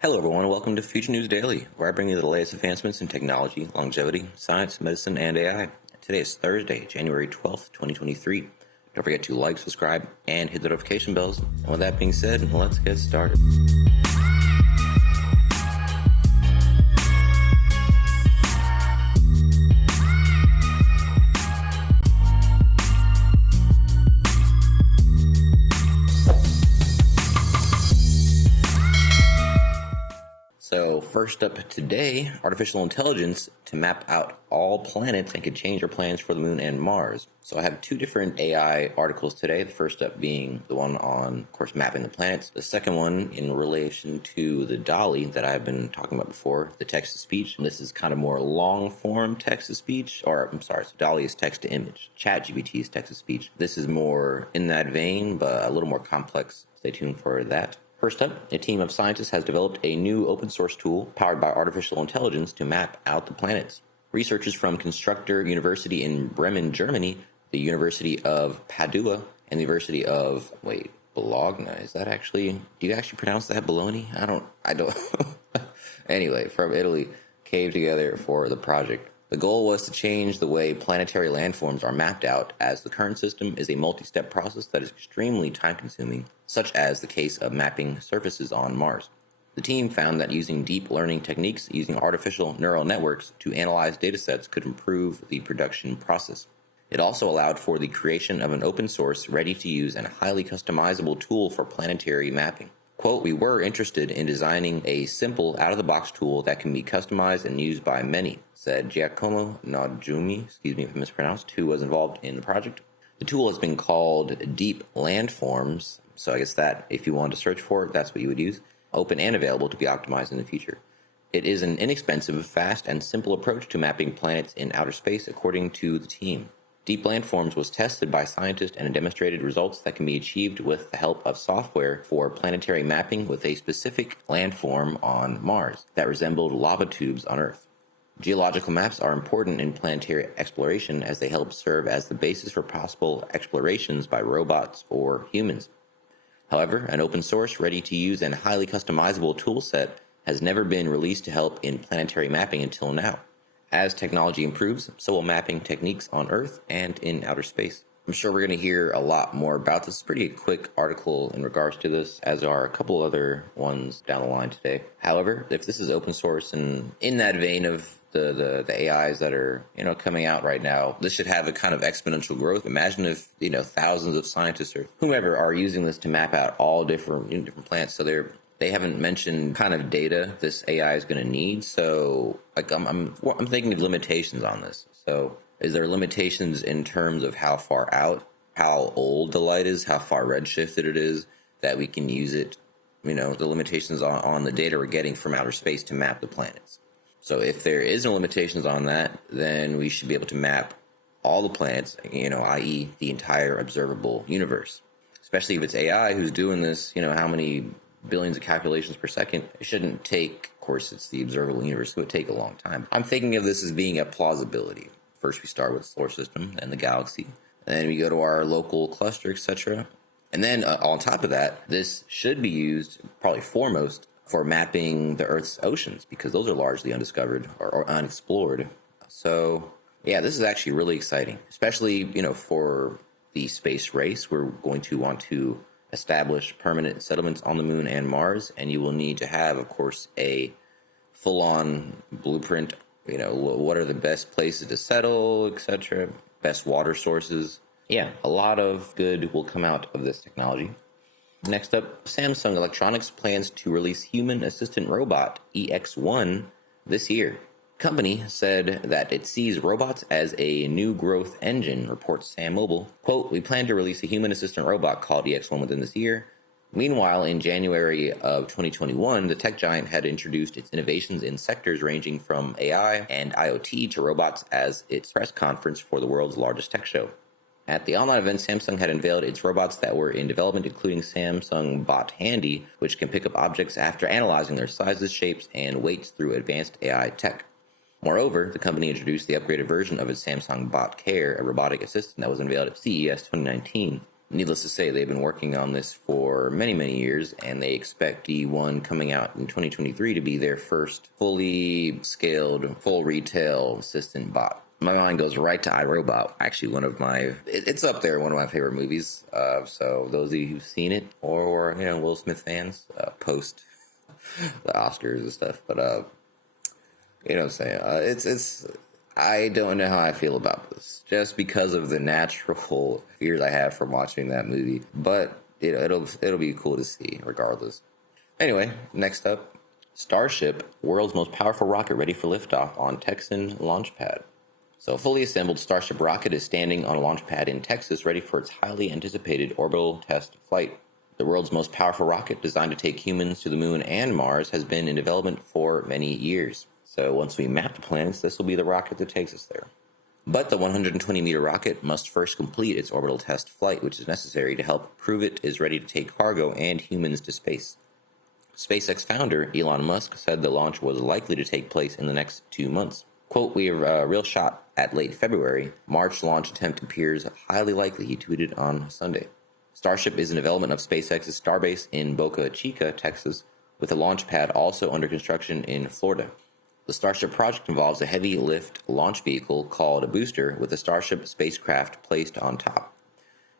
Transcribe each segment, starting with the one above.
Hello, everyone. Welcome to Future News Daily, where I bring you the latest advancements in technology, longevity, science, medicine, and AI. Today is Thursday, January 12th, 2023. Don't forget to like, subscribe, and hit the notification bells. And with that being said, let's get started. So first up today, artificial intelligence to map out all planets and could change our plans for the moon and Mars. So I have two different AI articles today. The first up being the one on, of course, mapping the planets. The second one in relation to the DALL-E that I've been talking about before, the text-to-speech. This is kind of more long-form text-to-speech, so DALL-E is text-to-image. ChatGPT is text-to-speech. This is more in that vein, but a little more complex. Stay tuned for that. First up, a team of scientists has developed a new open source tool powered by artificial intelligence to map out the planets. Researchers from Constructor University in Bremen, Germany, the University of Padua, and the University of, Bologna, is that actually, do you actually pronounce that Bologna? I don't. Anyway, from Italy, came together for the project. The goal was to change the way planetary landforms are mapped out, as the current system is a multi-step process that is extremely time-consuming, such as the case of mapping surfaces on Mars. The team found that using deep learning techniques using artificial neural networks to analyze datasets could improve the production process. It also allowed for the creation of an open-source, ready-to-use, and highly customizable tool for planetary mapping. Quote, "We were interested in designing a simple, out-of-the-box tool that can be customized and used by many," said Giacomo Najumi, excuse me if I mispronounced, who was involved in the project. The tool has been called Deep Landforms, so I guess that, if you wanted to search for it, that's what you would use. Open and available to be optimized in the future. It is an inexpensive, fast, and simple approach to mapping planets in outer space, according to the team. Deep Landforms was tested by scientists and demonstrated results that can be achieved with the help of software for planetary mapping with a specific landform on Mars that resembled lava tubes on Earth. Geological maps are important in planetary exploration as they help serve as the basis for possible explorations by robots or humans. However, an open source, ready-to-use, and highly customizable toolset has never been released to help in planetary mapping until now. As technology improves, so will mapping techniques on Earth and in outer space. I'm sure we're going to hear a lot more about this. Pretty quick article in regards to this, as are a couple other ones down the line today. However, if this is open source and in that vein of the AIs that are coming out right now, this should have a kind of exponential growth. Imagine if thousands of scientists or whomever are using this to map out all different planets. So they haven't mentioned kind of data this AI is going to need. So I'm thinking of limitations on this. So is there limitations in terms of how far out, how old the light is, how far redshifted it is, that we can use it, the limitations on the data we're getting from outer space to map the planets. So if there is no limitations on that, then we should be able to map all the planets, i.e. the entire observable universe. Especially if it's AI who's doing this, how many billions of calculations per second. It shouldn't take, of course, it's the observable universe, so it would take a long time. I'm thinking of this as being a plausibility. First, we start with the solar system and the galaxy. And then we go to our local cluster, etc. And then on top of that, this should be used probably foremost for mapping the Earth's oceans, because those are largely undiscovered or unexplored. So, yeah, this is actually really exciting, especially, for the space race. We're going to want to establish permanent settlements on the moon and Mars, and you will need to have, of course, a full-on blueprint, what are the best places to settle, etc., best water sources. Yeah, a lot of good will come out of this technology. Next up, Samsung Electronics plans to release human assistant robot EX1 this year. Company said that it sees robots as a new growth engine, reports Sam Mobile. Quote, "We plan to release a human assistant robot called EX1 within this year." Meanwhile, in January of 2021, the tech giant had introduced its innovations in sectors ranging from AI and IoT to robots as its press conference for the world's largest tech show. At the online event, Samsung had unveiled its robots that were in development, including Samsung Bot Handy, which can pick up objects after analyzing their sizes, shapes, and weights through advanced AI tech. Moreover, the company introduced the upgraded version of its Samsung Bot Care, a robotic assistant that was unveiled at CES 2019. Needless to say, they've been working on this for many, many years, and they expect the one coming out in 2023 to be their first fully scaled, full retail assistant bot. My mind goes right to iRobot. Actually, it's up there, one of my favorite movies. So those of you who've seen it, or Will Smith fans, post the Oscars and stuff. But you know what I'm saying? I don't know how I feel about this, just because of the natural fears I have from watching that movie. But it'll be cool to see, regardless. Anyway, next up, Starship, world's most powerful rocket ready for liftoff on Texan launch pad. So a fully assembled Starship rocket is standing on a launch pad in Texas, ready for its highly anticipated orbital test flight. The world's most powerful rocket, designed to take humans to the moon and Mars, has been in development for many years. So once we map the planets, this will be the rocket that takes us there. But the 120-meter rocket must first complete its orbital test flight, which is necessary to help prove it is ready to take cargo and humans to space. SpaceX founder Elon Musk said the launch was likely to take place in the next 2 months. Quote, "We have a real shot at late February. March launch attempt appears highly likely," he tweeted on Sunday. Starship is in development of SpaceX's Starbase in Boca Chica, Texas, with a launch pad also under construction in Florida. The Starship project involves a heavy-lift launch vehicle called a booster with a Starship spacecraft placed on top.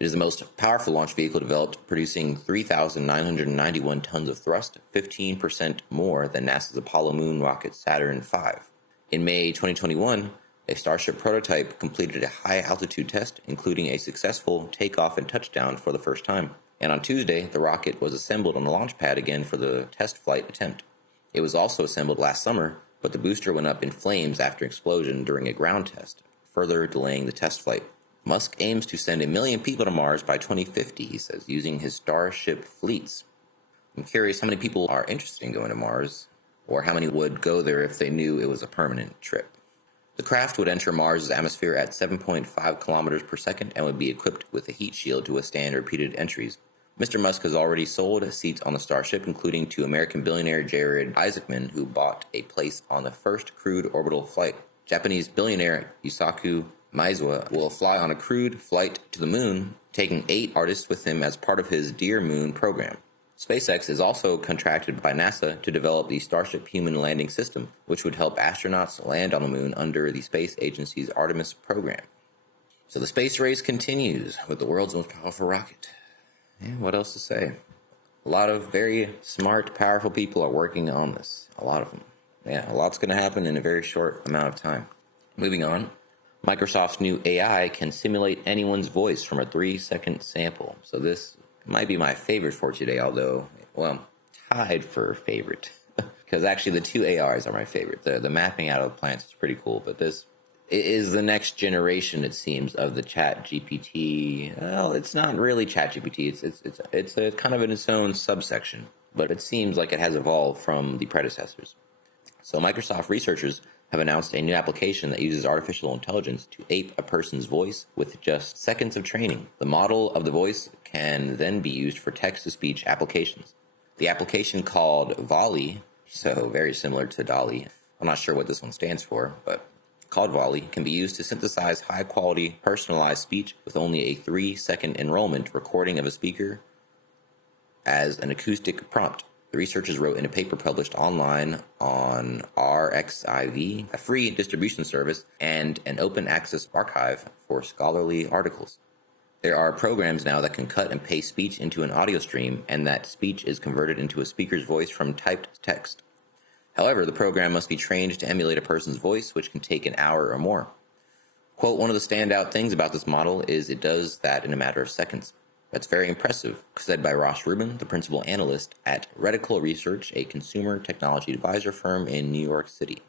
It is the most powerful launch vehicle developed, producing 3,991 tons of thrust, 15% more than NASA's Apollo moon rocket Saturn V. In May 2021, a Starship prototype completed a high-altitude test, including a successful takeoff and touchdown for the first time. And on Tuesday, the rocket was assembled on the launch pad again for the test flight attempt. It was also assembled last summer, but the booster went up in flames after an explosion during a ground test, further delaying the test flight. Musk aims to send 1 million people to Mars by 2050, he says, using his Starship fleets. I'm curious how many people are interested in going to Mars, or how many would go there if they knew it was a permanent trip. The craft would enter Mars' atmosphere at 7.5 kilometers per second and would be equipped with a heat shield to withstand repeated entries. Mr. Musk has already sold seats on the Starship, including to American billionaire Jared Isaacman, who bought a place on the first crewed orbital flight. Japanese billionaire Yusaku Maezawa will fly on a crewed flight to the moon, taking 8 artists with him as part of his Dear Moon program. SpaceX is also contracted by NASA to develop the Starship human landing system, which would help astronauts land on the moon under the space agency's Artemis program. So the space race continues with the world's most powerful rocket. Yeah, what else to say? A lot of very smart, powerful people are working on this. A lot of them. Yeah, a lot's going to happen in a very short amount of time. Moving on. Microsoft's new AI can simulate anyone's voice from a 3-second sample. So this might be my favorite for today, although, well, tied for favorite. Because actually the 2 ARs are my favorite. The mapping out of the plants is pretty cool, but this is the next generation, it seems, of the Chat GPT. Well, it's not really Chat GPT. It's a kind of in its own subsection, but it seems like it has evolved from the predecessors. So Microsoft researchers have announced a new application that uses artificial intelligence to ape a person's voice with just seconds of training. The model of the voice can then be used for text-to-speech applications. The application, called Volley, so very similar to Dolly, I'm not sure what this one stands for, but called Volley, can be used to synthesize high-quality, personalized speech with only a 3-second enrollment recording of a speaker as an acoustic prompt. The researchers wrote in a paper published online on RxIV, a free distribution service, and an open access archive for scholarly articles. There are programs now that can cut and paste speech into an audio stream, and that speech is converted into a speaker's voice from typed text. However, the program must be trained to emulate a person's voice, which can take an hour or more. Quote, "One of the standout things about this model is it does that in a matter of seconds. That's very impressive," said by Ross Rubin, the principal analyst at Reticle Research, a consumer technology advisor firm in New York City.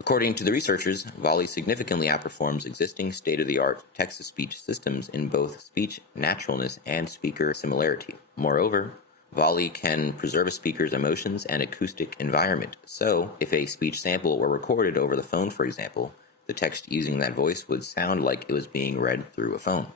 According to the researchers, Volley significantly outperforms existing state-of-the-art text-to-speech systems in both speech naturalness and speaker similarity. Moreover, Volley can preserve a speaker's emotions and acoustic environment. So, if a speech sample were recorded over the phone, for example, the text using that voice would sound like it was being read through a phone.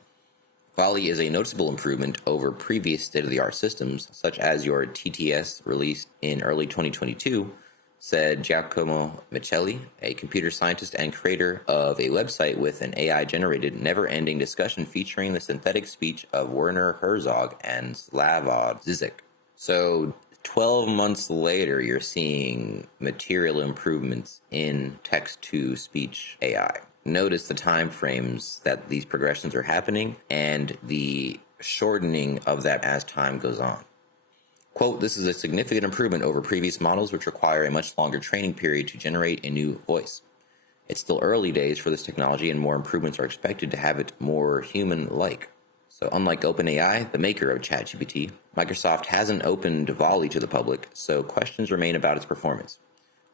Volley is a noticeable improvement over previous state-of-the-art systems, such as your TTS released in early 2022, said Giacomo Michelli, a computer scientist and creator of a website with an AI-generated, never-ending discussion featuring the synthetic speech of Werner Herzog and Slavoj Žižek. So 12 months later, you're seeing material improvements in text-to-speech AI. Notice the time frames that these progressions are happening and the shortening of that as time goes on. Quote, "This is a significant improvement over previous models which require a much longer training period to generate a new voice. It's still early days for this technology and more improvements are expected to have it more human-like." So unlike OpenAI, the maker of ChatGPT, Microsoft hasn't opened Volley to the public, so questions remain about its performance.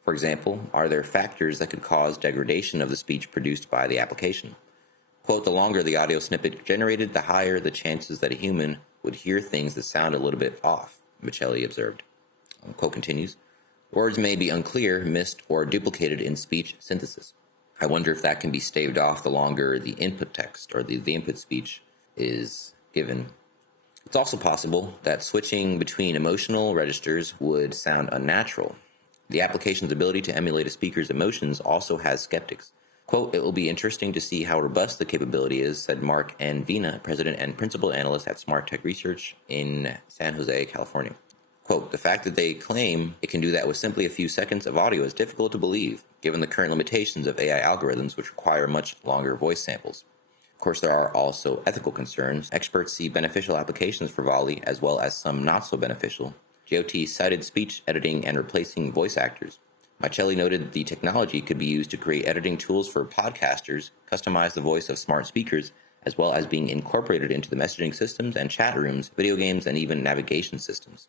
For example, are there factors that could cause degradation of the speech produced by the application? Quote, "The longer the audio snippet generated, the higher the chances that a human would hear things that sound a little bit off," Michelli observed. Quote continues, "Words may be unclear, missed, or duplicated in speech synthesis. I wonder if that can be staved off the longer the input text or the input speech is given. It's also possible that switching between emotional registers would sound unnatural. The application's ability to emulate a speaker's emotions also has skeptics. Quote, "It will be interesting to see how robust the capability is," said Mark N. Vina, president and principal analyst at Smart Tech Research in San Jose, California. Quote, "The fact that they claim it can do that with simply a few seconds of audio is difficult to believe, given the current limitations of AI algorithms which require much longer voice samples. Of course, there are also ethical concerns. Experts see beneficial applications for Volley as well as some not so beneficial. GOT cited speech editing and replacing voice actors. Michelli noted the technology could be used to create editing tools for podcasters, customize the voice of smart speakers, as well as being incorporated into the messaging systems and chat rooms, video games, and even navigation systems.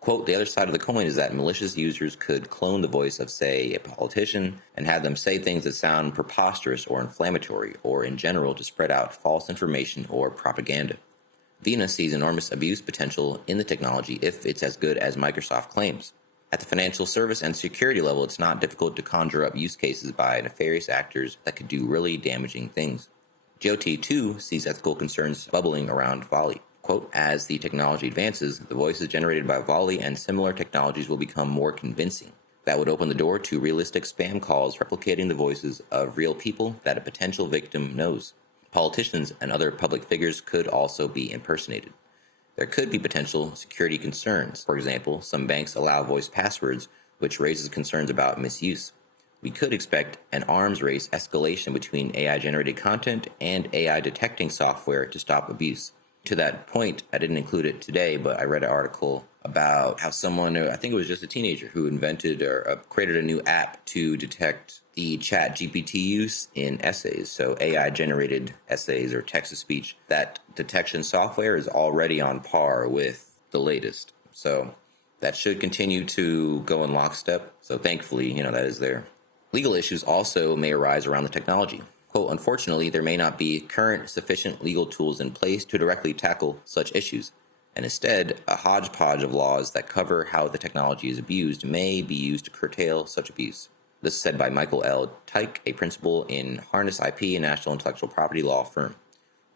Quote, "The other side of the coin is that malicious users could clone the voice of, say, a politician and have them say things that sound preposterous or inflammatory, or in general to spread out false information or propaganda. Vina sees enormous abuse potential in the technology if it's as good as Microsoft claims. At the financial service and security level, it's not difficult to conjure up use cases by nefarious actors that could do really damaging things. GOT, too, sees ethical concerns bubbling around Volley. Quote, "As the technology advances, the voices generated by Volley and similar technologies will become more convincing. That would open the door to realistic spam calls replicating the voices of real people that a potential victim knows. Politicians and other public figures could also be impersonated. There could be potential security concerns. For example, some banks allow voice passwords, which raises concerns about misuse. We could expect an arms race escalation between AI-generated content and AI detecting software to stop abuse. To that point, I didn't include it today, but I read an article about how someone, I think it was just a teenager, who invented or created a new app to detect the chat GPT use in essays. So AI-generated essays or text-to-speech, that detection software is already on par with the latest. So that should continue to go in lockstep. So thankfully, that is there. Legal issues also may arise around the technology. Quote, "Unfortunately, there may not be current sufficient legal tools in place to directly tackle such issues, and instead, a hodgepodge of laws that cover how the technology is abused may be used to curtail such abuse." This is said by Michael L. Tyke, a principal in Harness IP, a national intellectual property law firm.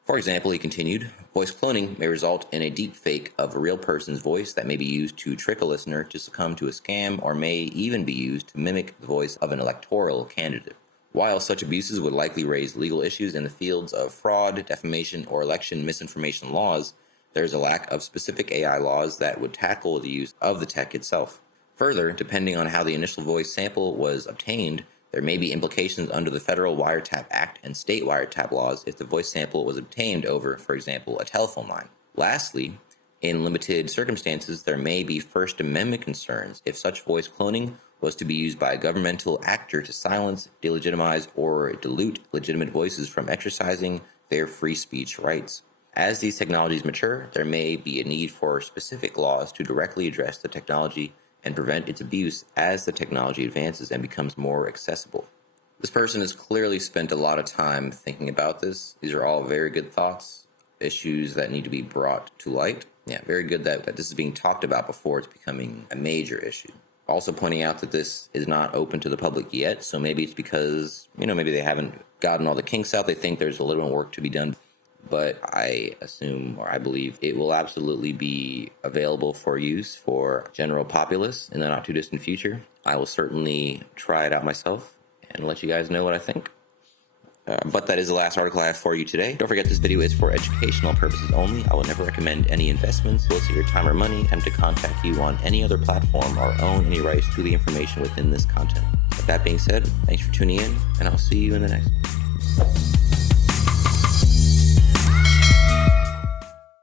For example, he continued, "Voice cloning may result in a deep fake of a real person's voice that may be used to trick a listener to succumb to a scam or may even be used to mimic the voice of an electoral candidate. While such abuses would likely raise legal issues in the fields of fraud, defamation, or election misinformation laws, there is a lack of specific AI laws that would tackle the use of the tech itself. Further, depending on how the initial voice sample was obtained, there may be implications under the Federal Wiretap Act and state wiretap laws if the voice sample was obtained over, for example, a telephone line. Lastly, in limited circumstances, there may be First Amendment concerns if such voice cloning was to be used by a governmental actor to silence, delegitimize, or dilute legitimate voices from exercising their free speech rights. As these technologies mature, there may be a need for specific laws to directly address the technology and prevent its abuse as the technology advances and becomes more accessible." This person has clearly spent a lot of time thinking about this. These are all very good thoughts, issues that need to be brought to light. Yeah, very good that this is being talked about before it's becoming a major issue. Also pointing out that this is not open to the public yet, so maybe it's because, maybe they haven't gotten all the kinks out. They think there's a little more work to be done. but I assume, or I believe, it will absolutely be available for use for general populace in the not too distant future. I will certainly try it out myself and let you guys know what I think. But that is the last article I have for you today. Don't forget, this video is for educational purposes only. I will never recommend any investments, solicit your time or money, attempt to contact you on any other platform, or own any rights to the information within this content. With that being said, thanks for tuning in, and I'll see you in the next one.